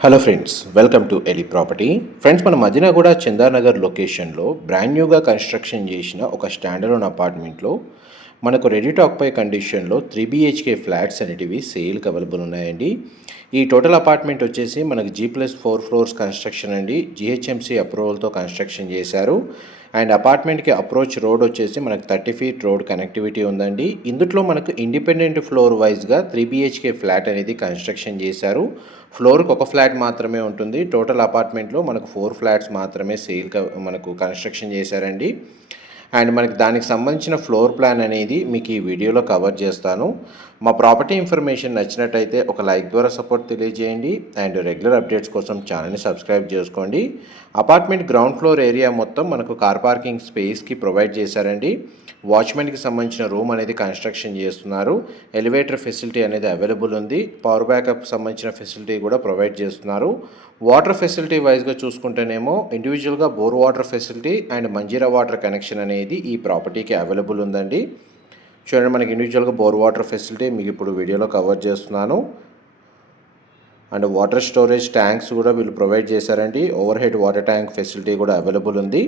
Hello friends welcome to ఎలి property friends మన మదినగూడ చందానగర్ లొకేషన్లో బ్రాండ్ న్యూగా కన్స్ట్రక్షన్ చేసిన ఒక స్టాండర్డ్ అపార్ట్మెంట్లో మనకు రెడీ టాక్ పై కండిషన్లో త్రీ బీహెచ్కే ఫ్లాట్స్ అనేటివి సేల్కి అవైలబుల్ ఉన్నాయండి. ఈ టోటల్ అపార్ట్మెంట్ వచ్చేసి మనకు G plus four floors construction అండి. జిహెచ్ఎంసీ అప్రూవల్తో కన్స్ట్రక్షన్ చేశారు. అండ్ అపార్ట్మెంట్కి అప్రోచ్ రోడ్ వచ్చేసి మనకు థర్టీ ఫీట్ రోడ్ కనెక్టివిటీ ఉందండి. ఇందులో మనకు ఇండిపెండెంట్ ఫ్లోర్ వైజ్గా త్రీ బీహెచ్కే ఫ్లాట్ అనేది కన్స్ట్రక్షన్ చేశారు. ఫ్లోర్కి ఒక ఫ్లాట్ మాత్రమే ఉంటుంది. టోటల్ అపార్ట్మెంట్లో మనకు ఫోర్ ఫ్లాట్స్ మాత్రమే సేల్ మనకు కన్స్ట్రక్షన్ చేశారండి. అండ్ మనకి దానికి సంబంధించిన ఫ్లోర్ ప్లాన్ అనేది మీకు ఈ వీడియోలో కవర్ చేస్తాను. మా ప్రాపర్టీ ఇన్ఫర్మేషన్ నచ్చినట్టయితే ఒక లైక్ ద్వారా సపోర్ట్ తెలియజేయండి. అండ్ రెగ్యులర్ అప్డేట్స్ కోసం ఛానల్ని సబ్స్క్రైబ్ చేసుకోండి. అపార్ట్మెంట్ గ్రౌండ్ ఫ్లోర్ ఏరియా మొత్తం మనకు కార్ పార్కింగ్ స్పేస్కి ప్రొవైడ్ చేశారండి. వాచ్మెన్కి సంబంధించిన రూమ్ అనేది కన్స్ట్రక్షన్ చేస్తున్నారు. ఎలివేటర్ ఫెసిలిటీ అనేది అవైలబుల్ ఉంది. పవర్ బ్యాకప్ సంబంధించిన ఫెసిలిటీ కూడా ప్రొవైడ్ చేస్తున్నారు. వాటర్ ఫెసిలిటీ వైజ్గా చూసుకుంటేనేమో ఇండివిజువల్గా bore water facility and Manjira water connection అనేది ఈ ప్రాపర్టీకి అవైలబుల్ ఉందండి. చూడండి మనకి ఇండివిజువల్గా బోర్ వాటర్ ఫెసిలిటీ మీకు ఇప్పుడు వీడియోలో కవర్ చేస్తున్నాను. అండ్ వాటర్ స్టోరేజ్ ట్యాంక్స్ కూడా వీళ్ళు ప్రొవైడ్ చేశారండి. Over head water tank facility కూడా అవైలబుల్ ఉంది.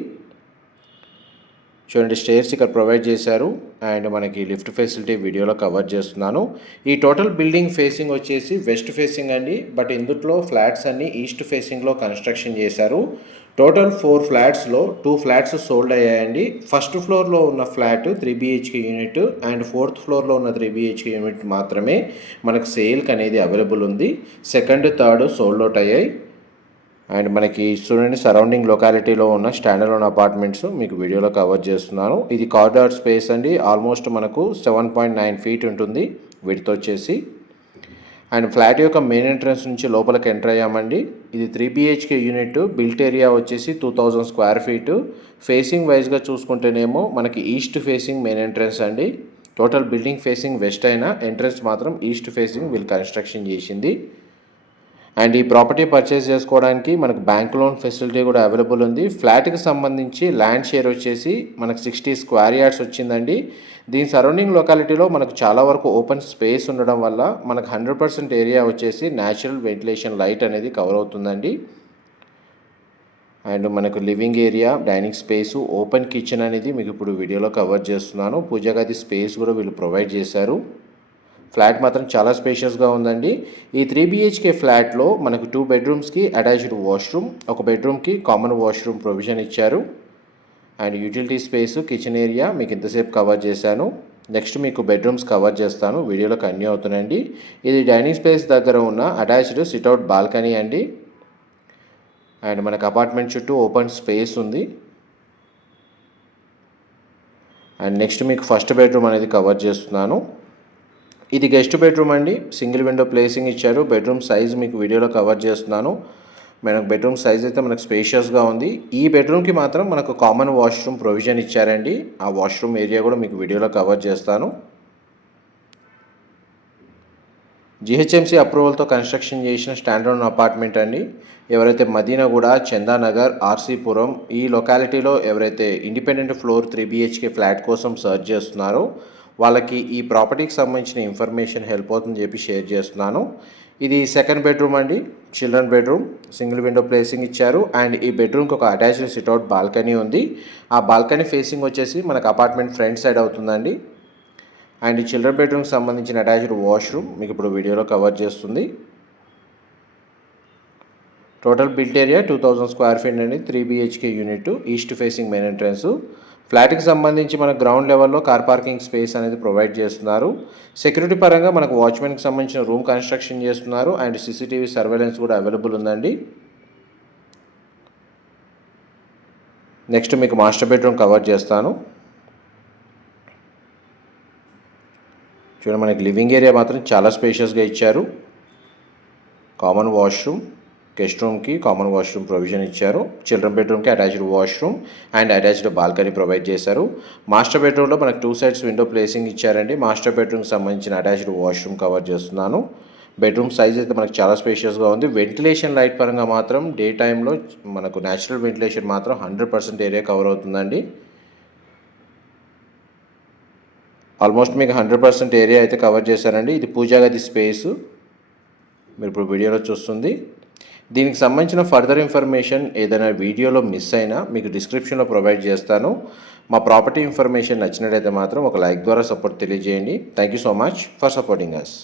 చూడండి స్టేర్స్ ఇక్కడ ప్రొవైడ్ చేశారు. అండ్ మనకి లిఫ్ట్ ఫెసిలిటీ వీడియోలో కవర్ చేస్తున్నాను. ఈ టోటల్ బిల్డింగ్ ఫేసింగ్ వచ్చేసి వెస్ట్ ఫేసింగ్ అండి. బట్ ఇందులో ఫ్లాట్స్ అన్ని ఈస్ట్ ఫేసింగ్లో కన్స్ట్రక్షన్ చేశారు. టోటల్ ఫోర్ ఫ్లాట్స్లో టూ ఫ్లాట్స్ సోల్డ్ అయ్యాయండి. ఫస్ట్ ఫ్లోర్లో ఉన్న flat three BHK unit and fourth ఫ్లోర్లో ఉన్న త్రీ బీహెచ్కే యూనిట్ మాత్రమే మనకు సేల్కి అనేది అవైలబుల్ ఉంది. సెకండ్ థర్డ్ సోల్డ్ అవుట్ అయ్యాయి. అండ్ మనకి చూడండి సరౌండింగ్ లొకాలిటీలో ఉన్న స్టాండర్డ్ అపార్ట్మెంట్స్ మీకు వీడియోలో కవర్ చేస్తున్నాను. ఇది కారిడార్ స్పేస్ అండి. ఆల్మోస్ట్ మనకు సెవెన్ పాయింట్ నైన్ ఫీట్ ఉంటుంది వీటితో వచ్చేసి. అండ్ ఫ్లాట్ యొక్క మెయిన్ ఎంట్రన్స్ నుంచి లోపలికి ఎంటర్ అయ్యామండి. ఇది three BHK unit built area వచ్చేసి two thousand square feet facing వైజ్గా చూసుకుంటేనేమో మనకి ఈస్ట్ ఫేసింగ్ మెయిన్ ఎంట్రన్స్ అండి. టోటల్ బిల్డింగ్ ఫేసింగ్ వెస్ట్ అయినా ఎంట్రన్స్ మాత్రం ఈస్ట్ ఫేసింగ్ వీళ్ళు కన్స్ట్రక్షన్ చేసింది. అండ్ ఈ ప్రాపర్టీ పర్చేస్ చేసుకోవడానికి మనకు బ్యాంక్ లోన్ ఫెసిలిటీ కూడా అవైలబుల్ ఉంది. ఫ్లాట్కి సంబంధించి ల్యాండ్ షేర్ వచ్చేసి మనకు సిక్స్టీ స్క్వేర్ యార్డ్స్ వచ్చిందండి. దీని సరౌండింగ్ లొకాలిటీలో మనకు చాలా వరకు ఓపెన్ స్పేస్ ఉండడం వల్ల మనకు హండ్రెడ్ పర్సెంట్ ఏరియా వచ్చేసి న్యాచురల్ వెంటిలేషన్ లైట్ అనేది కవర్ అవుతుందండి. అండ్ మనకు living area dining space open kitchen అనేది మీకు ఇప్పుడు వీడియోలో కవర్ చేస్తున్నాను. పూజా గది స్పేస్ కూడా వీళ్ళు ప్రొవైడ్ చేశారు. ఫ్లాట్ మాత్రం చాలా స్పేషియస్గా ఉందండి. ఈ త్రీ బిహెచ్కే ఫ్లాట్లో మనకు టూ బెడ్రూమ్స్కి అటాచ్డ్ వాష్రూమ్ ఒక బెడ్రూమ్కి కామన్ వాష్రూమ్ ప్రొవిజన్ ఇచ్చారు. And utility space kitchen area మీకు ఇంతసేపు కవర్ చేశాను. నెక్స్ట్ మీకు బెడ్రూమ్స్ కవర్ చేస్తాను. వీడియోలో కన్యూ అవుతున్నాయండి. ఇది డైనింగ్ స్పేస్ దగ్గర ఉన్న అటాచ్డ్ సిట్అవుట్ బాల్కనీ అండి. అండ్ మనకు అపార్ట్మెంట్ చుట్టూ ఓపెన్ స్పేస్ ఉంది. అండ్ నెక్స్ట్ మీకు ఫస్ట్ బెడ్రూమ్ అనేది కవర్ చేస్తున్నాను. ఇది గెస్ట్ బెడ్రూమ్ అండి. సింగిల్ విండో ప్లేసింగ్ ఇచ్చారు. బెడ్రూమ్ సైజ్ మీకు వీడియోలో కవర్ చేస్తున్నాను. మనకు బెడ్రూమ్ సైజ్ అయితే మనకు స్పేషియస్గా ఉంది. ఈ బెడ్రూమ్కి మాత్రం మనకు కామన్ వాష్రూమ్ ప్రొవిజన్ ఇచ్చారండి. ఆ వాష్రూమ్ ఏరియా కూడా మీకు వీడియోలో కవర్ చేస్తాను. జిహెచ్ఎంసీ అప్రూవల్తో కన్స్ట్రక్షన్ చేసిన స్టాండర్డ్ అపార్ట్మెంట్ అండి. ఎవరైతే మదీనాగూడ చందానగర్ ఆర్సీపురం ఈ లొకాలిటీలో ఎవరైతే independent floor three BHK flat కోసం సర్చ్ చేస్తున్నారో వాళ్ళకి ఈ ప్రాపర్టీకి సంబంధించిన ఇన్ఫర్మేషన్ హెల్ప్ అవుతుందని చెప్పి షేర్ చేస్తున్నాను. ఇది సెకండ్ బెడ్రూమ్ అండి. Children bedroom. Single window placing ఇచ్చారు. అండ్ ఈ బెడ్రూమ్కి ఒక అటాచ్డ్ సిట్అవుట్ బాల్కనీ ఉంది. ఆ బాల్కనీ ఫేసింగ్ వచ్చేసి మనకు అపార్ట్మెంట్ ఫ్రంట్ సైడ్ అవుతుందండి. అండ్ చిల్డ్రన్ బెడ్రూమ్కి సంబంధించిన అటాచ్డ్ వాష్రూమ్ మీకు ఇప్పుడు వీడియోలో కవర్ చేస్తుంది. Total built area two thousand square feet అండి. Three BHK unit east facing main entrance. ఫ్లాట్కి సంబంధించి మన గ్రౌండ్ లెవెల్లో కార్ పార్కింగ్ స్పేస్ అనేది ప్రొవైడ్ చేస్తున్నారు. సెక్యూరిటీ పరంగా మనకు వాచ్మెన్కి సంబంధించిన రూమ్ కన్స్ట్రక్షన్ చేస్తున్నారు అండ్ సీసీటీవీ సర్వేలెన్స్ కూడా అవైలబుల్ ఉందండి. నెక్స్ట్ మీకు మాస్టర్ బెడ్రూమ్ కవర్ చేస్తాను. చూడండి మనకి లివింగ్ ఏరియా మాత్రం చాలా స్పేషియస్గా ఇచ్చారు. కామన్ వాష్రూమ్ గెస్ట్ రూమ్కి కామన్ వాష్రూమ్ ప్రొవిజన్ ఇచ్చారు. చిల్డ్రన్ బెడ్రూమ్కి attached washroom and attached balcony provide చేశారు. మాస్టర్ బెడ్రూమ్లో మనకు టూ సైడ్స్ విండో ప్లేసింగ్ ఇచ్చారండి. మాస్టర్ బెడ్రూమ్కి సంబంధించిన అటాచ్డ్ వాష్రూమ్ కవర్ చేస్తున్నాను. బెడ్రూమ్ సైజ్ అయితే మనకు చాలా స్పేషియస్గా ఉంది. వెంటిలేషన్ లైట్ పరంగా మాత్రం డే టైంలో మనకు న్యాచురల్ వెంటిలేషన్ మాత్రం హండ్రెడ్ పర్సెంట్ ఏరియా కవర్ అవుతుందండి. ఆల్మోస్ట్ మీకు హండ్రెడ్ పర్సెంట్ ఏరియా అయితే కవర్ చేశారండి. ఇది పూజా గది స్పేస్ మీరు ఇప్పుడు వీడియోలో చూస్తుంది. దీనికి సంబంధించిన ఫర్దర్ ఇన్ఫర్మేషన్ ఏదైనా వీడియోలో మిస్ అయినా మీకు డిస్క్రిప్షన్లో ప్రొవైడ్ చేస్తాను. మా ప్రాపర్టీ ఇన్ఫర్మేషన్ నచ్చినట్లయితే మాత్రం ఒక లైక్ ద్వారా సపోర్ట్ తెలియజేయండి. Thank you so much for supporting us